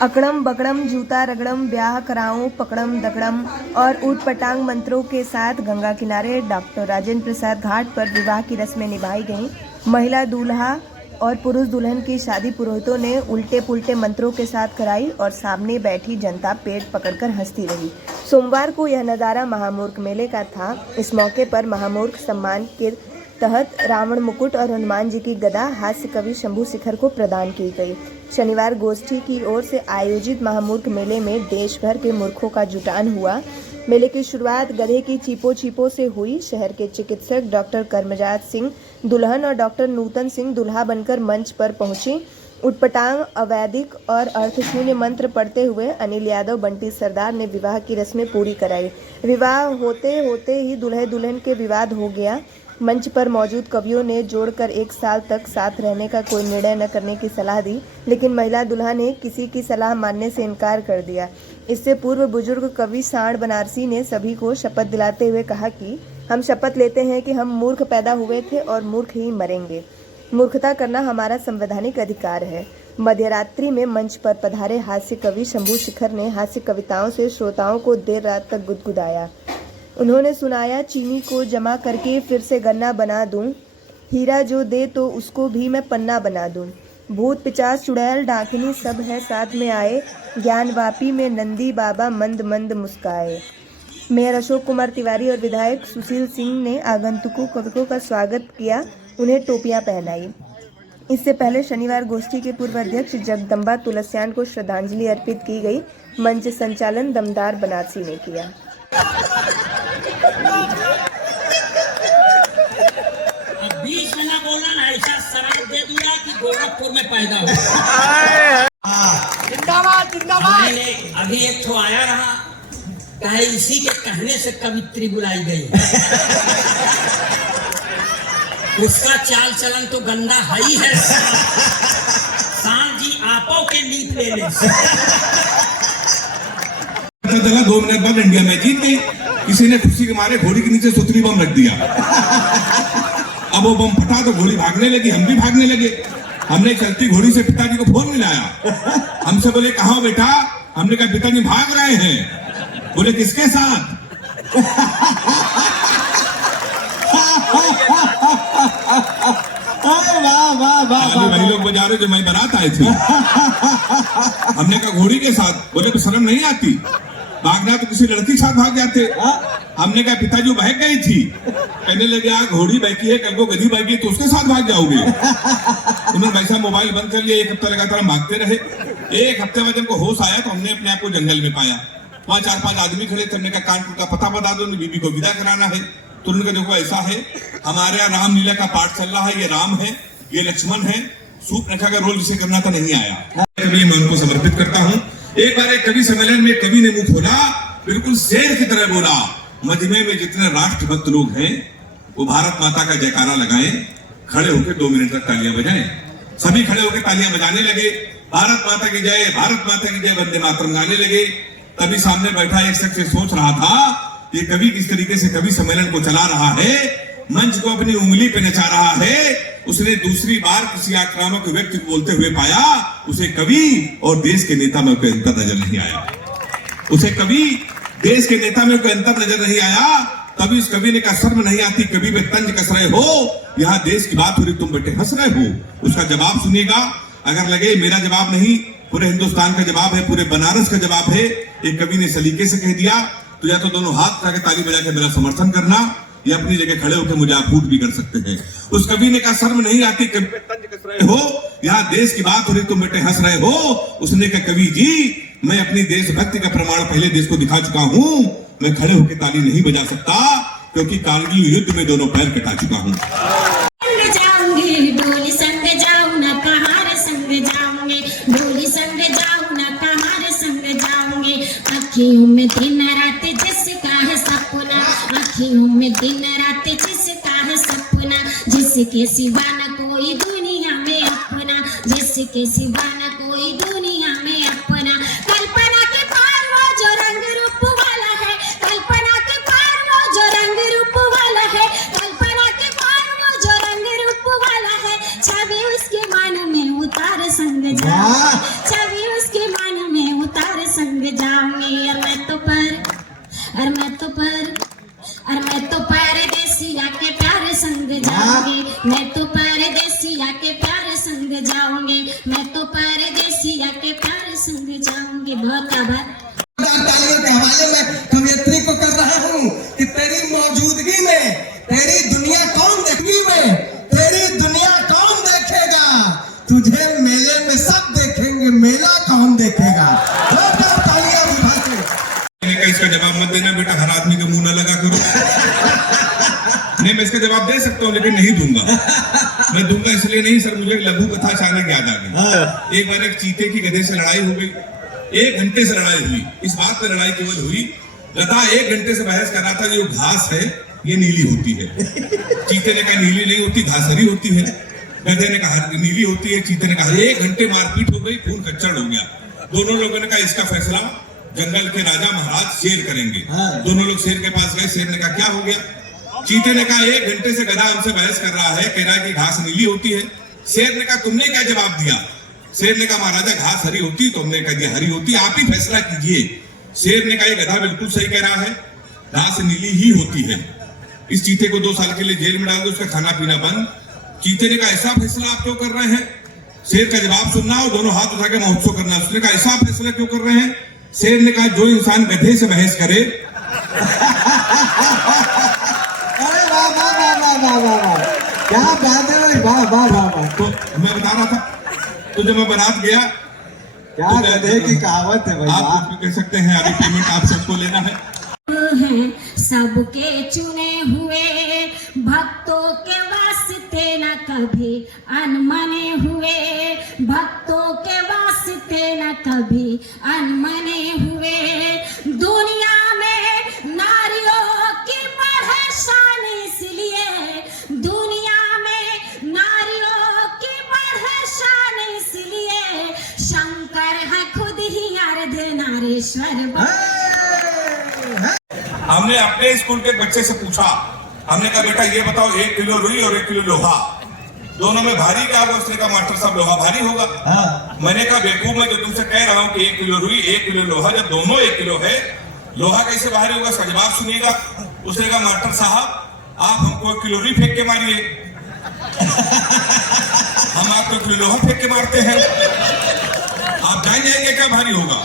अकड़म बकड़म जूता रगड़म ब्याह कराऊं पकड़म दकड़म और ऊट पटांग मंत्रों के साथ गंगा किनारे डॉक्टर राजेंद्र प्रसाद घाट पर विवाह की रस्में निभाई गईं। महिला दूल्हा और पुरुष दुल्हन की शादी पुरोहितों ने उल्टे पुल्टे मंत्रों के साथ कराई और सामने बैठी जनता पेट पकड़कर हंसती रही। सोमवार को यह नज़ारा महामूर्ख मेले का था। इस मौके पर महामूर्ख सम्मान के तहत रावण मुकुट और हनुमान जी की गदा हास्य कवि शंभू शिखर को प्रदान की गई। शनिवार गोष्ठी की ओर से आयोजित महामूर्ख मेले में देश भर के मूर्खों का जुटान हुआ। मेले की शुरुआत गधे की चीपो से हुई। शहर के चिकित्सक डॉक्टर कर्मजात सिंह दुल्हन और डॉक्टर नूतन सिंह दुल्हा बनकर मंच पर पहुंची। उटपटांग अवैदिक और अर्थशून्य मंत्र पढ़ते हुए अनिल यादव बंटी सरदार ने विवाह की रस्में पूरी कराई। विवाह होते होते ही दूल्हे दुल्हन के विवाद हो गया। मंच पर मौजूद कवियों ने जोड़कर 1 साल तक साथ रहने का कोई निर्णय न करने की सलाह दी, लेकिन महिला दुल्हा ने किसी की सलाह मानने से इनकार कर दिया। इससे पूर्व बुजुर्ग कवि सांड बनारसी ने सभी को शपथ दिलाते हुए कहा कि हम शपथ लेते हैं कि हम मूर्ख पैदा हुए थे और मूर्ख ही मरेंगे। मूर्खता करना हमारा संवैधानिक अधिकार है। मध्यरात्रि में मंच पर पधारे हास्य कवि शंभू शिखर ने हास्य कविताओं से श्रोताओं को देर रात तक गुदगुदाया। उन्होंने सुनाया, चीनी को जमा करके फिर से गन्ना बना दूं, हीरा जो दे तो उसको भी मैं पन्ना बना दूं, भूत पिचास चुड़ैल डाकिनी सब है साथ में आए, ज्ञानवापी में नंदी बाबा मंद मंद मुस्काए। मेयर अशोक कुमार तिवारी और विधायक सुशील सिंह ने आगंतुकों का स्वागत किया, उन्हें टोपियां पहनाई। इससे पहले शनिवार गोष्ठी के पूर्व अध्यक्ष जगदम्बा तुलसियान को श्रद्धांजलि अर्पित की गई। मंच संचालन दमदार बनारसी ने किया। बीच में ना बोलना ना, ऐसा शराब दे दिया कि गोरखपुर में पैदा हो। जिंदाबाद जिंदाबाद। अभी एक तो आया रहा, कहे इसी के कहने से कवित्री बुलाई गई। उसका चाल चलन तो गंदा है ही है। सांड जी आपो के लीप ले ले। 2 मिनट बाद इंडिया में जीत गई। किसी ने खुशी के मारे घोड़ी के नीचे सुतली बम रख दिया। अब वो बम फटा तो घोड़ी भागने लगी, हम भी भागने लगे। हमने चलती घोड़ी से पिताजी को फोन मिलाया। हमसे बोले, कहाँ हो बेटा? हमने कहा पिताजी भाग रहे हैं। बोले किसके साथ? वही लोग बजा रहे जो मैं बारात आए थे। हमने कहा घोड़ी के साथ। बोले तो शर्म नहीं आती? भागना तो किसी लड़की के साथ भाग जाते। हमने कहा पिताजी बहक गई थी। कहने लगे घोड़ी बहकी है, कल को गधी बहकी तो उसके साथ भाग जाओगे। उन्होंने वैसा मोबाइल बंद कर लिया। 1 हफ्ता लगातार भागते रहे। 1 हफ्ते में जब को होश आया तो हमने अपने आप को जंगल में पाया। वहाँ 4-5 आदमी खड़े थे। हमने कहा कानपुर का पता बता दो, बीबी को विदा कराना है। तो उन्होंने कहा देखो ऐसा है, हमारे यहाँ रामलीला का पाठ चल रहा है, ये राम है, ये लक्ष्मण है, सूप रेखा का रोल जिसे करना था नहीं आया। कभी मैं उनको समर्पित करता हूँ। एक बार एक कवि सम्मेलन में कवि ने मुंह खोला, बिल्कुल शेर की तरह बोला, मजमे में जितने राष्ट्रभक्त लोग हैं वो भारत माता का जयकारा लगाएं, खड़े होकर 2 मिनट तक तालियां बजाएं। सभी खड़े होकर तालियां बजाने लगे। भारत माता की जय, भारत माता की जय, वंदे मातरम गाने लगे। तभी सामने बैठा एक शख्स सोच रहा था ये कवि किस तरीके से कवि सम्मेलन को चला रहा है, मंच को अपनी उंगली पे नचा रहा है। उसने दूसरी बार किसी आक्रामक व्यक्ति को बोलते हुए पाया, उसे कवि और देश के नेता में कोई अंतर नजर नहीं आया। उसे कवि, देश के नेता में कोई अंतर नजर नहीं आया। तभी उस कवि ने कहा, शर्म नहीं आती कवि पे तंज कस रहे हो, यहाँ देश की बात हो रही, तुम बेटे हंस रहे हो। उसका जवाब सुनिएगा। अगर लगे मेरा जवाब नहीं, पूरे हिंदुस्तान का जवाब है, पूरे बनारस का जवाब है। एक कवि ने सलीके से कह दिया, तो या तो दोनों हाथ उठा के ताली बजा के मेरा समर्थन करना, या अपनी जगह खड़े होकर मुझे आप भी कर सकते हैं। उस कवि ने कहा, शर्म नहीं आती कवि पे तंज कस रहे हो, यहाँ देश की बात हो रही, तुम बेटे हंस रहे हो। उसने कहा, कवि जी मैं अपनी देशभक्ति का प्रमाण पहले देश को दिखा चुका हूँ, मैं खड़े होकर ताली नहीं बजा सकता, क्योंकि कारगिल युद्ध में दोनों पैर कटा चुका हूँ। अखियों में दिन रात जिसका है सपना, अखियों में दिन रात जिसका है सपना, जिसके सिवा न कोई दुनिया में अपना, जिसके सिवा न कोई दुनिया में अपना। कल्पना के पार वो जो रंग रूप वाला है, कल्पना के पार वो जो रंग रूप वाला है, कल्पना के पार वो जो रंग रूप वाला है, छवि उसके मन में उतार संग जा, छवि बहुत आभार। तालियों के हवाले में कवयित्री को कर रहा हूँ कि तेरी मौजूदगी में तेरी दुनिया कौन देखेगा, तुझे मेले में सब देखेंगे, मेला कौन देखेगा। तालियां बुझा के इसका जवाब मत देना बेटा, हर आदमी के मुंह न लगा करो। नहीं, मैं इसका जवाब दे सकता हूँ लेकिन नहीं दूंगा। मैं दूंगा इसलिए नहीं सर, मुझे लघु कथा अचानक याद आ गई। एक बार एक चीते की गधे से लड़ाई हो गई, 1 घंटे से लड़ाई हुई। इस बात पर लड़ाई केवल हुई, गधा 1 घंटे से बहस कर रहा था जो घास है ये नीली होती है। चीते ने कहा नीली नहीं होती, घास हरी होती है। गधे ने कहा नीली होती है। चीते ने कहा। 1 घंटे मारपीट हो गई, खून खच्चड़ हो गया। दोनों लोगों ने कहा इसका फैसला जंगल के राजा महाराज शेर करेंगे। दोनों लोग शेर के पास गए। शेर ने कहा क्या हो गया? चीते ने कहा 1 घंटे से गधा हमसे बहस कर रहा है, कह रहा है कि घास नीली होती है। शेर ने कहा तुमने क्या जवाब दिया? शेर ने कहा महाराजा घास हरी होती, तुमने कह दिया हरी होती, आप ही फैसला कीजिए। शेर ने कहा गधा बिल्कुल सही कह रहा है, घास नीली ही होती है। इस चीते को 2 साल के लिए जेल में डाल दो, उसका खाना पीना बंद। चीते ने कहा ऐसा फैसला आप क्यों कर रहे हैं? शेर का जवाब सुनना और दोनों हाथ उठा के महोत्सव करना। उसने कहा ऐसा फैसला क्यों कर रहे हैं? शेर ने कहा जो इंसान गधे से बहस करे। अरे वाह वाह वाह वाह वाह वाह वाह, क्या बात है भाई, वाह वाह वाह वाह। तो मैं बता रहा था, तो जब मैं बारात गया, क्या गधे की कहावत है भाई। आप कुछ भी कह सकते हैं, अभी पेमेंट आप सबको लेना है। हैं सबके चुने हुए, भक्तों के वास्ते न कभी अनमने हुए, भक्तों के वास्ते न कभी अनमने हुए। दुनिया में नारियों की बढ़े शान, इसलिए दुनिया में नारियों की बढ़े शान, इसलिए शंकर है खुद ही अर्धनारीश्वर। हमने अपने स्कूल के बच्चे से पूछा, हमने कहा बेटा ये बताओ 1 किलो रुई और 1 किलो लोहा, दोनों में भारी क्या होगा? उसने कहा मास्टर साहब लोहा भारी होगा। मैंने कहा बेवकूफ, मैं जो तुमसे कह रहा हूँ कि 1 किलो रुई 1 किलो लोहा, जब दोनों 1 किलो है, लोहा कैसे भारी होगा? इसका जवाब सुनिएगा। उसने कहा मास्टर साहब आप हमको 1 किलो रुई फेंक के मारिए, हम आपको 1 किलो लोहा फेंक के मारते हैं, आप जान जाएंगे क्या भारी होगा।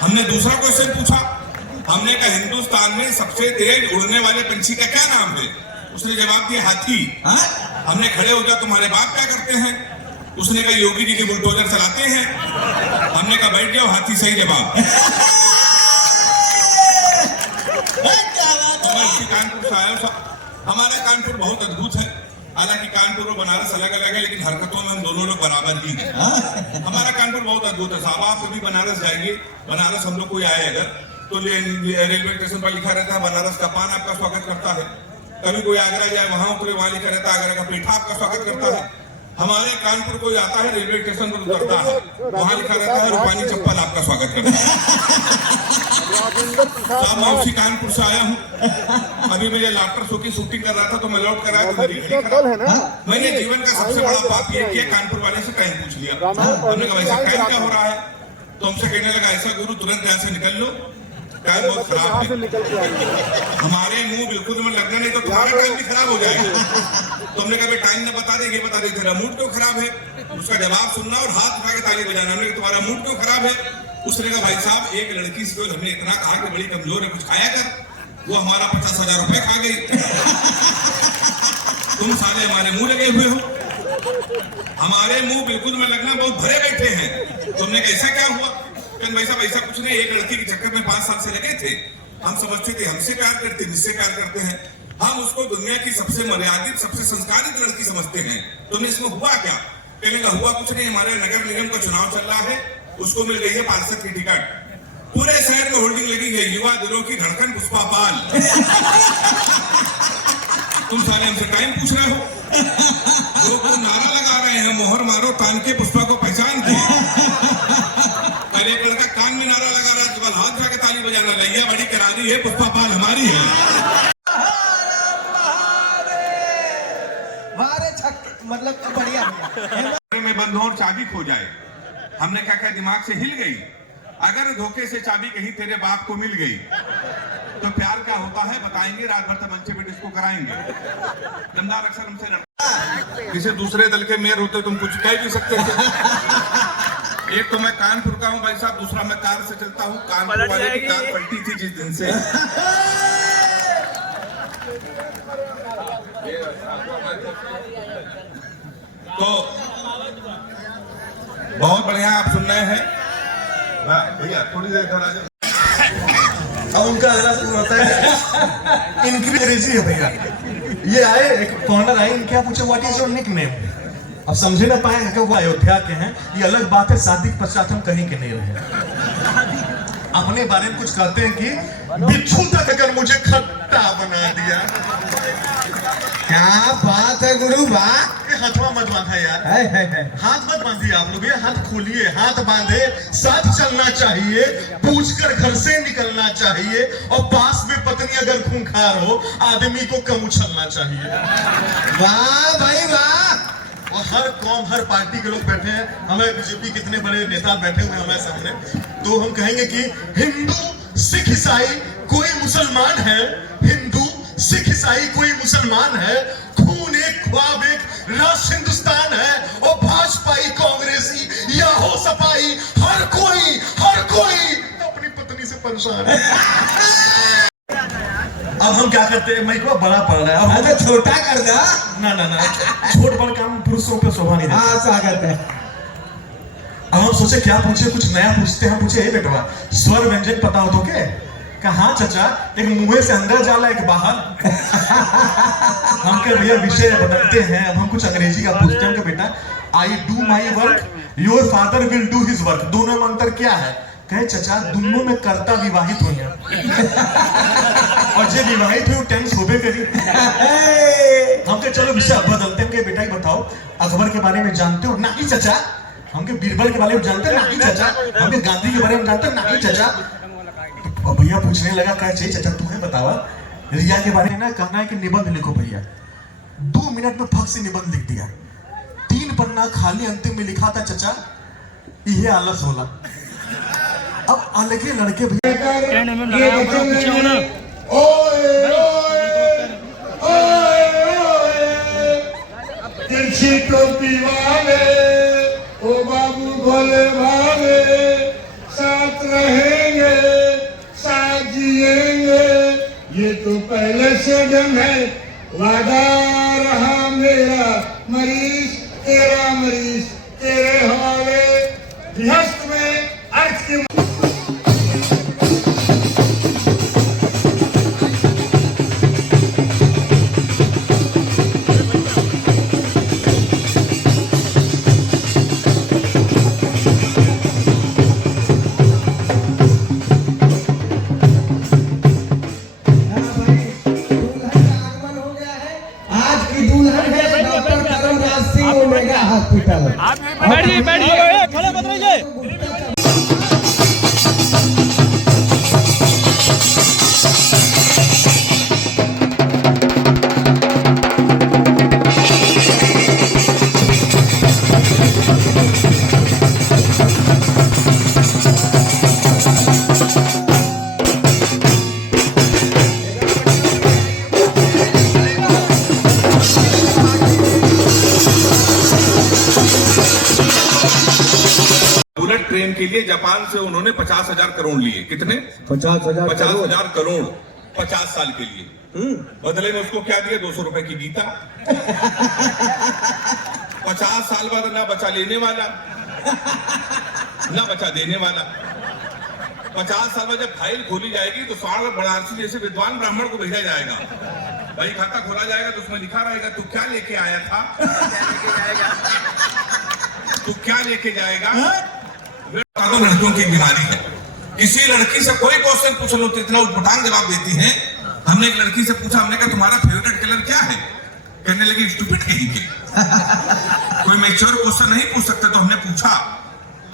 हमने दूसरा क्वेश्चन पूछा, हमने कहा हिंदुस्तान में सबसे तेज उड़ने वाले पंछी का क्या नाम है? उसने जवाब दिया हाथी। हमने खड़े हो गया तुम्हारे बाप क्या करते हैं? उसने कहा योगी जी के बुलडोजर चलाते हैं। हमने कहा बैठ जाओ, हाथी सही जवाब। कानपुर से आया, हमारा कानपुर बहुत अद्भुत है। हालांकि कानपुर और बनारस अलग अलग है, लेकिन हरकतों में हम दोनों लोग बराबर ही हैं। हमारा कानपुर बहुत अद्भुत है साहब। आप कभी बनारस जाएंगे, बनारस हम लोग कोई आए अगर तो रेलवे स्टेशन पर लिखा रहता है बनारस का पान आपका स्वागत करता है। कभी कोई आगरा जाए वहां उतरे, वहां लिखा रहता है आगरा का पेठा आपका स्वागत करता है। हमारे कानपुर कोई आता है रेलवे स्टेशन पर उतरता है, वहां लिखा रहता है रूपानी चप्पल आपका स्वागत करता है। मैं उसी कानपुर से आया हूँ। अभी मेरे लाफ्टर शो की शूटिंग कर रहा था तो मैं लौट कर आया, मैंने जीवन का सबसे बड़ा पाप ये किया, कानपुर वाले से टाइम पूछ लिया। हमने कहा ऐसा टाइम क्या हो रहा है? तो हमसे कहने लगा ऐसा गुरु तुरंत यहाँ से निकल लो, टाइम बहुत खराब है। हमारे मुंह बिल्कुल में लगना नहीं तो तुम्हारा टाइम भी खराब हो जाएगा। तो हमने कहा टाइम न बता दे, ये बता दे तेरा मूड क्यों खराब है? उसका जवाब सुनना और हाथ उठा के ताली बजाना। हमने कहा तुम्हारा मूड क्यों खराब है? उसने कहा भाई साहब एक लड़की से हमने इतना कहा कि बड़ी कमजोर है, कुछ खाया कर, वो हमारा 50,000 रुपए खा गई। तुम साले हमारे मुंह लगे हुए हो। हमारे मुंह बिल्कुल में लगना बहुत भरे बैठे हैं। तुमने कैसा क्या हुआ? भाई साहब ऐसा कुछ नहीं, एक लड़की के चक्कर में 5 साल से लगे थे। हम समझते थे हमसे प्यार करते, जिससे प्यार करते हैं हम उसको दुनिया की सबसे मर्यादित, सबसे संस्कारित लड़की समझते हैं। तुमने इसमें हुआ क्या? कहने का हुआ कुछ नहीं, हमारे नगर निगम का चुनाव चल रहा है, उसको मिल गई है पार्षद की टिकट। पूरे शहर में होल्डिंग लगी है, युवा दिलों की धड़कन पुष्पा पाल। तुम सारे हमसे टाइम पूछ रहे हो? लोग तो नारा लगा रहे हैं मोहर मारो तान के पुष्पा को पहचान के। पहले एक लड़का कान में नारा लगा रहा है, तो कल हाथ जाके ताली बजाना, लैया बड़ी करारी है, पुष्पा पाल हमारी है। मतलब बढ़िया में बंद हो और चाबी खो जाए। हमने क्या क्या दिमाग से हिल गई। अगर धोखे से चाबी कहीं तेरे बाप को मिल गई तो प्यार क्या होता है बताएंगे, रात भर तक मंचे पे डिस्को कराएंगे। दमदार अक्सर हमसे लड़ता, किसी दूसरे दल के मेयर होते तुम कुछ कह भी सकते थे। एक तो मैं कानपुर का हूँ भाई साहब, दूसरा मैं कार से चलता हूँ। कानपुर वाले की कार पलटी थी जिस दिन से। तो बहुत बढ़िया आप सुन रहे हैं भैया, थोड़ी देर इधर आ जाओ। अब उनका होता है इनकी भी अंग्रेजी है भैया। ये आए एक फॉरनर आए, इनके पूछे व्हाट इज योर निकनेम। अब समझे ना पाए कि वो अयोध्या के हैं। ये अलग बात है, शादी के पश्चात हम कहीं के नहीं रहे। अपने बारे में कुछ कहते हैं कि बिच्छू तक अगर मुझे खट्टा बना दिया। क्या बात है गुरु, वाह। हाथवा मत बांधा यार, हाथ मत बांधिए आप लोग, ये हाथ खोलिए, हाथ बांधे, साथ चलना चाहिए, पूछकर घर से निकलना चाहिए, और पास में पत्नी अगर खूंखार हो आदमी को कम उछलना चाहिए। वाह भाई वाह। और हर कौम हर पार्टी के लोग बैठे हैं, हमें बीजेपी कितने बड़े नेता बैठे हुए हमारे सामने, तो हम कहेंगे कि हिंदू सिख ईसाई कोई मुसलमान है, हिंदू सिख ईसाई कोई मुसलमान है, खून एक ख्वाब एक राष्ट्र हिंदुस्तान है, और भाजपाई कांग्रेसी या हो सपाई हर कोई अपनी पत्नी से परेशान है। अब हम क्या करते हैं, मैं को बड़ा पड़ रहा है, अब तो छोटा कर दो ना छोट बड़ काम पुरुषों पे शोभा नहीं देता। स्वागत है। अब हम सोचे क्या पूछे, कुछ नया पूछते हैं। हम पूछे, हे बेटवा स्वर व्यंजन पता हो तो के? कहा चाचा, एक मुंह से अंदर जाला एक बाहर। हम कह भैया विषय बदलते हैं, अब हम कुछ अंग्रेजी का पूछते हैं कि बेटा I do my work, your father will do his work, दोनों में अंतर क्या है? कहे चाचा दोनों में कर्ता विवाहित हुई है, और जो विवाहित हुई टेंस होबे करी। हम कहे चलो विषय बदलते हैं। बेटा ही बताओ अकबर के बारे में जानते हो? नहीं चाचा। हमके बीरबल के बारे में जानते हो? नहीं चाचा। हमके गांधी के बारे में जानते हो? नहीं चाचा। और भैया पूछने लगा, कहा चाहिए चाचा तुम्हें बतावा रिया के बारे में ना कहना है कि निबंध लिखो भैया। 2 मिनट में फक से निबंध लिख दिया, 3 पन्ना खाली, अंतिम में लिखा था चाचा ये आलस होला। अब अलगे लड़के भैया तिरछी टोपी वाले ओ बाबू भोले भाले, साथ रहेंगे साथ जिएंगे, ये तो पहले से डन है, वादा रहा मेरा मरीज तेरा मरीज तेरे हवाले। गृहस्थ में अर्थ की बैठिए खड़े मत रहिए। बुलेट ट्रेन के लिए जापान से उन्होंने 50,000 करोड़ लिए। कितने? 50,000 करोड़ 50 साल के लिए। बदले में उसको क्या दिया? 200 रुपए की गीता। 50 साल बाद ना बचा लेने वाला ना बचा देने वाला। 50 साल बाद जब फाइल खोली जाएगी तो स्वार्ण बनारसी जैसे विद्वान ब्राह्मण को भेजा जाएगा, भाई खाता खोला जाएगा तो उसमें लिखा रहेगा तू क्या लेके आया था, तू क्या लेके जाएगा। तो लड़कियों की बीमारी है। किसी लड़की से कोई क्वेश्चन पूछ लो तो इतना उटपटांग जवाब देती है। हमने एक लड़की से पूछा, हमने कहा तुम्हारा फेवरेट कलर क्या है? कहने लगी स्टूपिड कहीं के। कोई मैच्योर क्वेश्चन नहीं पूछ सकते। तो हमने पूछा,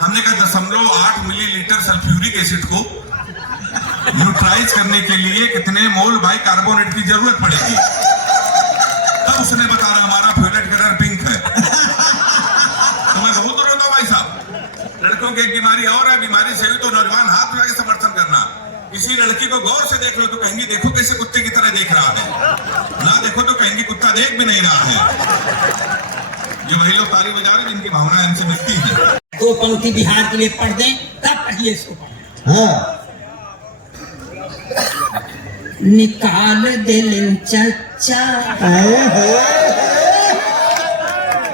हमने कहा 0.8 मिलीलीटर सल्फ्यूरिक एसिड को न्यूट्रलाइज करने के लिए कितने मोल बाइकार्बोनेट की जरूरत पड़ेगी? तब उसने बताया हमारा फेवरेट कलर पिंक है। तो मैं बहुत रोता भाई साहब। लड़कों की एक बीमारी और है, बीमारी से भी तो नौजवान हाथ लगा के समर्थन करना। किसी लड़की को गौर से देख लो तो कहेंगी देखो कैसे कुत्ते की तरह देख रहा है, ना देखो तो कहेंगी कुत्ता देख भी नहीं रहा है। ये वही लोग ताली बजा रहे जिनकी भावना इनसे मिलती है। दो पंक्ति बिहार के लिए पढ़ दें, तब कहिए इसको पढ़ें। हाँ निकाल दिल चचा,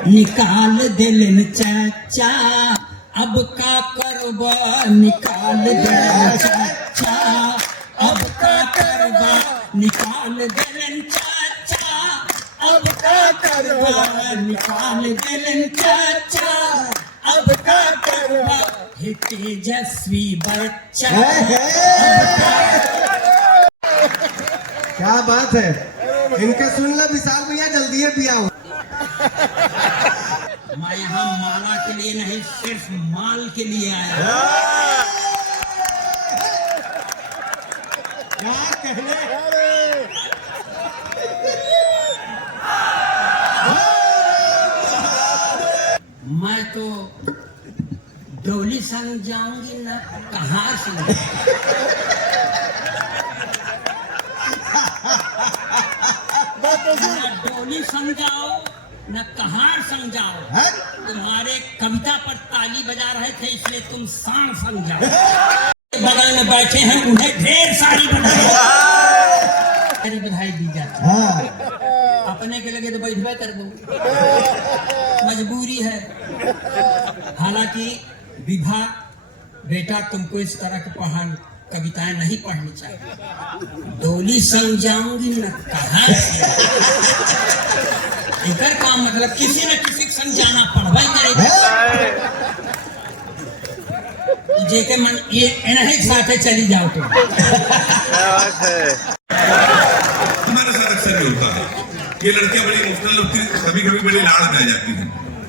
निकाल दिल चचा, अब का करबा, निकाल दिल चचा, अब का करबा, निकाल दिल चचा, अब का करबा, निकाल दिल चचा, अब का करबा, हे तेजस्वी बच्चा, अब का। क्या बात है, इनका सुन लो विशाल भैया, जल्दी है पिया हो। मैं यहाँ माला के लिए नहीं, सिर्फ माल के लिए आया। क्या कहने, मैं तो डोली संग जाऊंगी ना कहार संग, ना डोली संग जाओ न कहार संग जाओ। तुम्हारे कविता पर ताली बजा रहे थे इसलिए तुम सांड संग जाओ। बगल में बैठे हैं उन्हें ढेर सारी बधाई दी जाती है, अपने के लगे तो बैठबे कर दो, मजबूरी है। हालांकि विभा बेटा तुमको इस तरह के पहाड़ कविताएं नहीं पढ़नी चाहिए। डोली संग जाऊंगी न कहा, इधर का मतलब किसी न किसी संग जाना पड़वा ही करेगा। जेके मन ये इन्हें साथे चली जाओ तुम। हमारे साथ अक्सर ये होता है, ये लड़कियां बड़ी इमोशनल होती हैं, कभी कभी बड़ी लाड़ में आ जाती हैं।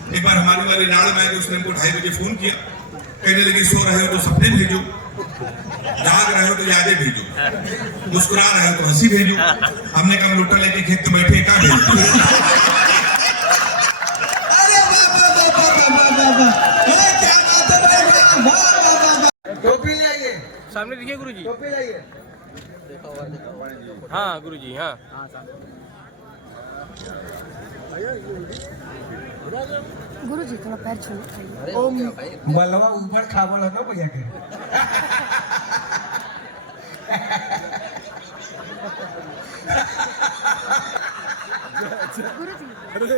एक बार हमारी वाली लाड़ में आई तो उसने हमको 2:30 बजे फोन किया, कहने लगी सो रहे हो तो सपने भेजो, जाग रहे हो तो यादें भेजो, मुस्कुरा रहे हो तो हंसी भेजो। हमने कहा लोटा लेके खेत में बैठे क्या भेजो। अरे क्या बात है, टोपी ले आइए, सामने दिखिए गुरुजी। टोपी लाइए। हाँ गुरुजी, हाँ गुरुजी थोड़ा पैर छू। बलवा ऊपर खावल है ना भैया के। गुरुजी